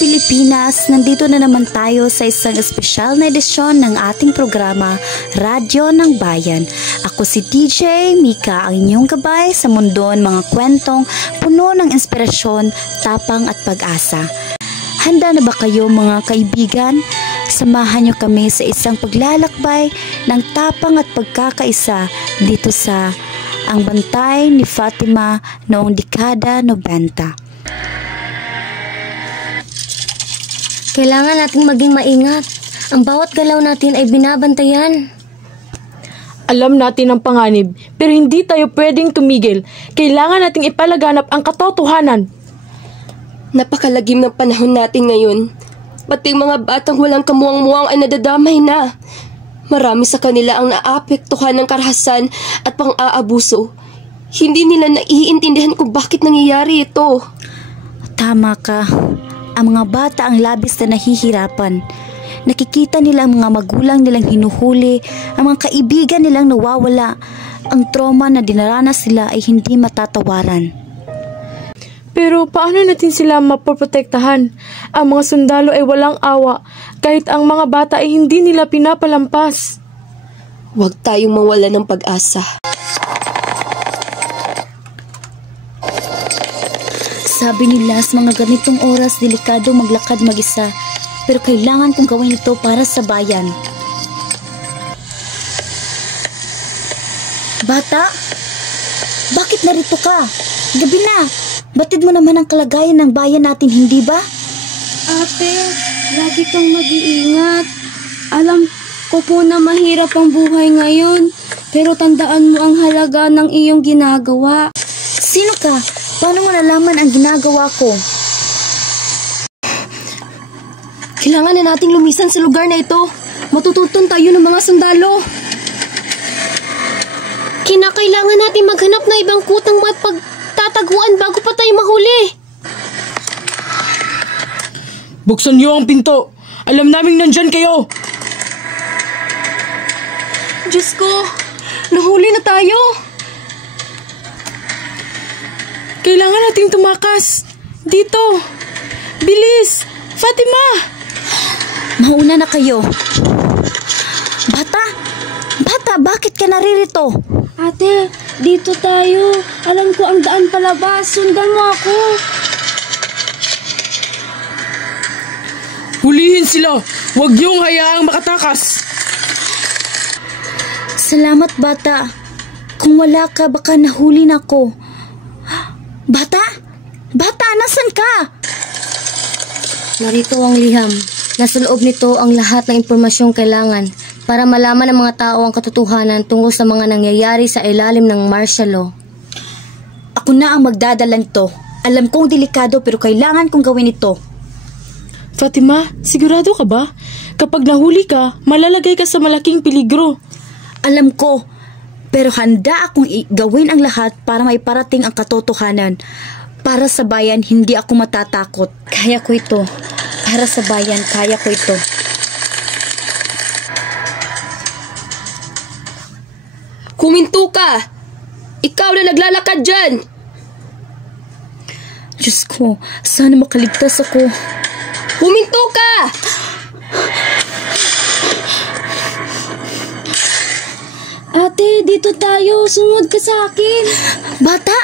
Pilipinas, nandito na naman tayo sa isang espesyal na edisyon ng ating programa, Radyo ng Bayan. Ako si DJ Mika, ang inyong gabay sa mundo ng mga kwentong puno ng inspirasyon, tapang at pag-asa. Handa na ba kayo mga kaibigan? Samahan niyo kami sa isang paglalakbay ng tapang at pagkakaisa dito sa Ang Bantay ni Fatima noong dekada 90. Kailangan nating maging maingat. Ang bawat galaw natin ay binabantayan. Alam natin ang panganib, pero hindi tayo pwedeng tumigil. Kailangan nating ipalaganap ang katotohanan. Napakalagim ng panahon natin ngayon. Pati mga batang walang kamuwang-muwang ay nadadamay na. Marami sa kanila ang naapektuhan ng karahasan at pang-aabuso. Hindi nila naiintindihan kung bakit nangyayari ito. Tama ka. Ang mga bata ang labis na nahihirapan. Nakikita nila ang mga magulang nilang hinuhuli, ang mga kaibigan nilang nawawala. Ang trauma na dinaranas sila ay hindi matatawaran. Pero paano natin sila mapoprotektahan? Ang mga sundalo ay walang awa, kahit ang mga bata ay hindi nila pinapalampas. Huwag tayong mawala ng pag-asa. Sabi nila sa mga ganitong oras, delikado maglakad mag-isa. Pero kailangan kong gawin ito para sa bayan. Bata? Bakit narito ka? Gabi na. Batid mo naman ang kalagayan ng bayan natin, hindi ba? Ate, lagi kang mag-iingat. Alam ko po na mahirap ang buhay ngayon. Pero tandaan mo ang halaga ng iyong ginagawa. Sino ka? Paano mo nalaman ang ginagawa ko? Kailangan na nating lumisan sa lugar na ito. Matututon tayo ng mga sundalo. Kinakailangan natin maghanap ng ibang kutang pagtataguan bago pa tayo mahuli. Buksan niyo ang pinto. Alam naming nandyan kayo. Diyos ko, nahuli na tayo. Kailangan nating tumakas. Dito. Bilis. Fatima. Mauna na kayo. Bata? Bata, bakit ka naririto? Ate, dito tayo. Alam ko ang daan palabas. Sundan mo ako. Hulihin sila. Huwag niyong hayaang makatakas. Salamat, bata. Kung wala ka, baka nahuli na ako. Bata? Bata, nasan ka? Narito ang liham. Nasa loob nito ang lahat ng impormasyong kailangan para malaman ng mga tao ang katotohanan tungkol sa mga nangyayari sa ilalim ng martial law. Ako na ang magdadala nito. Alam kong delikado pero kailangan kong gawin ito. Fatima, sigurado ka ba? Kapag nahuli ka, malalagay ka sa malaking peligro. Alam ko, pero handa akong gawin ang lahat para maiparating ang katotohanan. Para sa bayan, hindi ako matatakot. Kaya ko ito. Para sa bayan, kaya ko ito. Huminto ka! Ikaw na naglalakad dyan! Diyos ko, sana makaligtas ako. Huminto ka! Ate, dito tayo. Sumunod ka sa akin. Bata!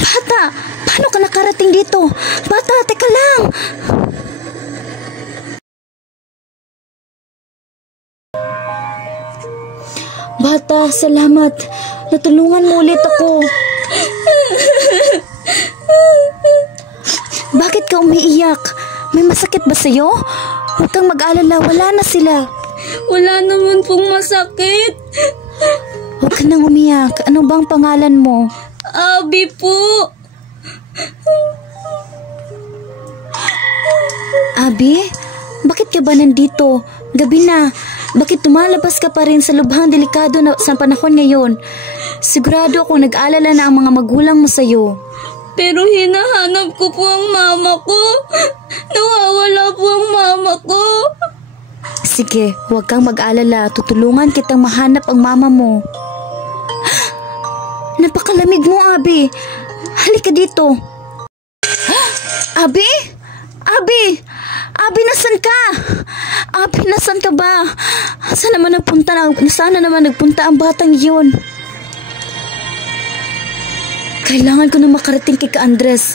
Bata! Paano ka nakarating dito? Bata, teka lang! Bata, salamat. Natulungan mo ulit ako. Bakit ka umiiyak? May masakit ba sa'yo? Huwag kang mag-alala, wala na sila. Wala naman pong masakit. Huwag ka nang umiyak. Ano bang pangalan mo? Abi po. Abi? Bakit ka ba nandito? Gabi na. Bakit tumalabas ka pa rin sa lubhang delikado na sa panahon ngayon? Sigurado ako nag-alala na ang mga magulang mo sa'yo. Pero hinahanap ko po ang mama ko. Nawawala po ang mama ko. Sige, huwag kang mag-alala. Tutulungan kitang mahanap ang mama mo. Napakalamig mo, Abi. Halika dito. Abi? Abi! Abi, nasan ka? Abi, nasan ka ba? Saan naman nagpunta ang batang iyon? Kailangan ko na makarating kay Andres.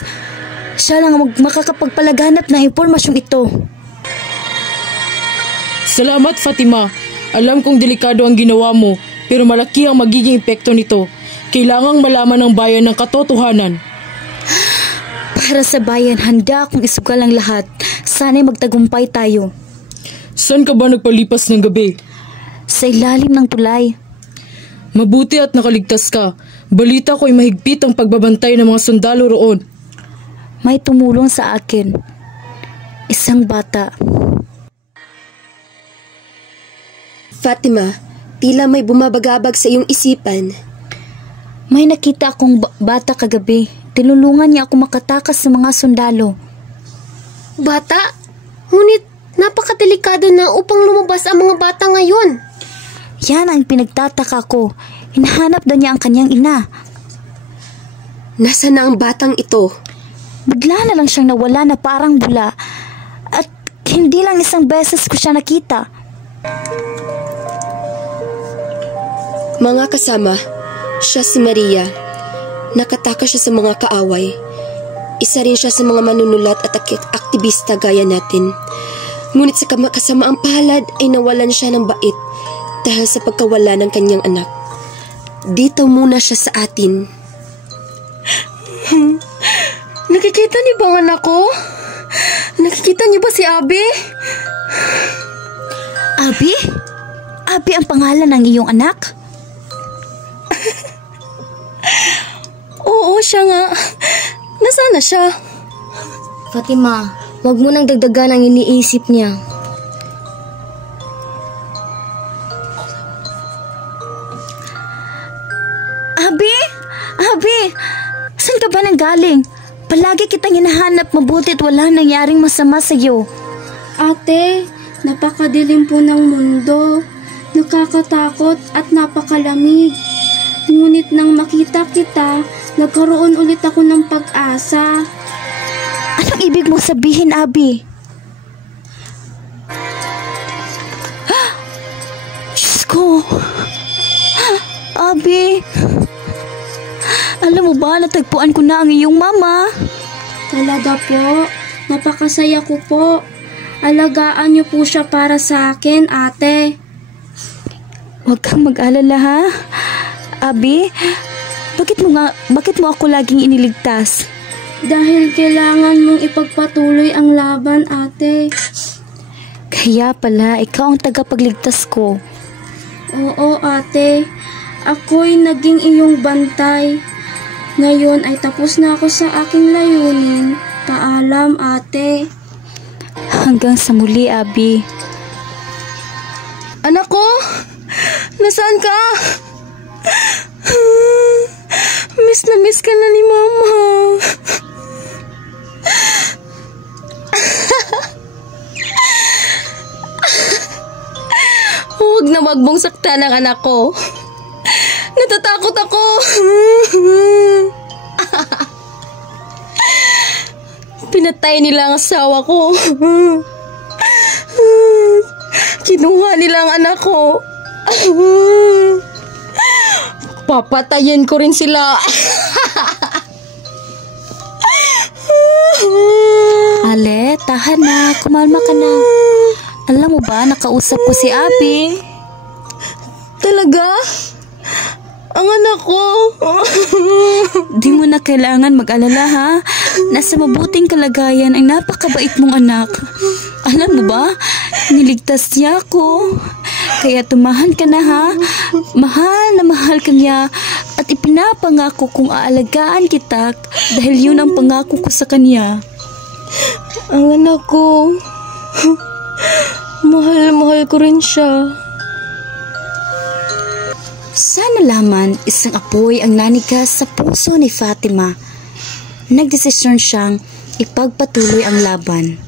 Siya lang ang makakapagpalaganap ng impormasyong ito. Salamat, Fatima. Alam kong delikado ang ginawa mo, pero malaki ang magiging epekto nito. Kailangang malaman ng bayan ng katotohanan. Para sa bayan, handa akong isugal ang lahat. Sana'y magtagumpay tayo. Saan ka ba nagpalipas ng gabi? Sa ilalim ng tulay. Mabuti at nakaligtas ka. Balita ko ay mahigpit ang pagbabantay ng mga sundalo roon. May tumulong sa akin. Isang bata. Fatima, tila may bumabagabag sa iyong isipan. May nakita akong bata kagabi. Tinulungan niya ako makatakas sa mga sundalo. Bata? Ngunit napakadelikado na upang lumabas ang mga bata ngayon. Yan ang pinagtataka ko. Hinahanap daw niya ang kanyang ina. Nasaan na ang batang ito? Bigla na lang siyang nawala na parang bula. At hindi lang isang beses ko siya nakita. Mga kasama, siya si Maria. Nakatakas siya sa mga kaaway. Isa rin siya sa mga manunulat at aktivista gaya natin. Ngunit sa kasamaang palad ay nawalan siya ng bait dahil sa pagkawala ng kanyang anak. Dito muna siya sa atin. Nakikita niyo ba ang anak ko? Nakikita niyo ba si Abi? Abi? Abi ang pangalan ng iyong anak? Oo, siya nga. Nasaan na siya? Fatima, wag mo nang dagdagan ang iniisip niya. Abi! Abi! Saan ka ba nanggaling? Palagi kitang hinahanap, mabuti at walang nangyaring masama sa iyo. Ate, napakadilim po ng mundo. Nakakatakot at napakalamig. Ngunit nang makita kita, nagkaroon ulit ako ng pag-asa. Anong ibig mong sabihin, Abi? Diyos ko! Abi! Alam mo ba, natagpuan ko na ang iyong mama. Talaga po, napakasaya ko po. Alagaan niyo po siya para sa akin, ate. Huwag kang mag-alala, ha? Abi, bakit mo ako laging iniligtas? Dahil kailangan mong ipagpatuloy ang laban, ate. Kaya pala, ikaw ang tagapagligtas ko. Oo, ate. Ako'y naging iyong bantay. Ngayon ay tapos na ako sa aking layunin. Paalam, ate. Hanggang sa muli, Abi. Anak ko? Nasaan ka? Miss na miss ka na ni Mama. Huwag mong saktan ang anak ko. Natatakot ako. Pinatay nila ang asawa ko. Kinuha nila ang anak ko. Papatayin ko rin sila. Ale, tahan na. Kumalma ka na. Alam mo ba, nakausap ko si Abi. Talaga? Ang anak ko. Di mo na kailangan mag-alala, ha? Nasa mabuting kalagayan ang napakabait mong anak. Alam mo ba, niligtas niya ako. Kaya tumahan ka na, ha? Mahal na mahal ka niya at ipinapangako kong aalagaan kita dahil yun ang pangako ko sa kanya. Ang anak ko. Mahal ko rin siya. Sana laman isang apoy ang nanigas sa puso ni Fatima. Nagdesisyon siyang ipagpatuloy ang laban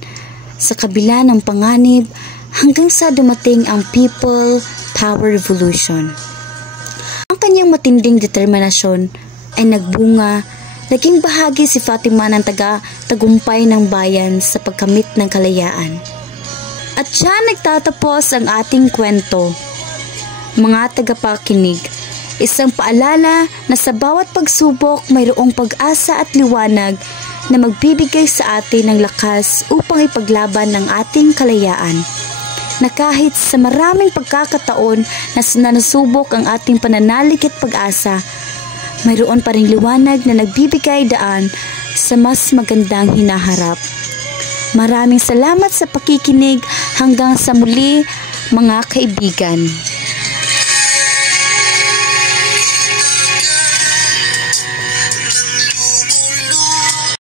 sa kabila ng panganib hanggang sa dumating ang People Power Revolution. Ang kanyang matinding determinasyon ay nagbunga Naging bahagi si Fatima ng tagumpay ng bayan sa pagkamit ng kalayaan. At siya nagtatapos ang ating kwento. Mga tagapakinig, isang paalala na sa bawat pagsubok mayroong pag-asa at liwanag na magbibigay sa atin ng lakas upang ipaglaban ng ating kalayaan. Na kahit sa maraming pagkakataon na nasubok ang ating pananalig at pag-asa, mayroon pa ring liwanag na nagbibigay daan sa mas magandang hinaharap. Maraming salamat sa pakikinig. Hanggang sa muli, mga kaibigan.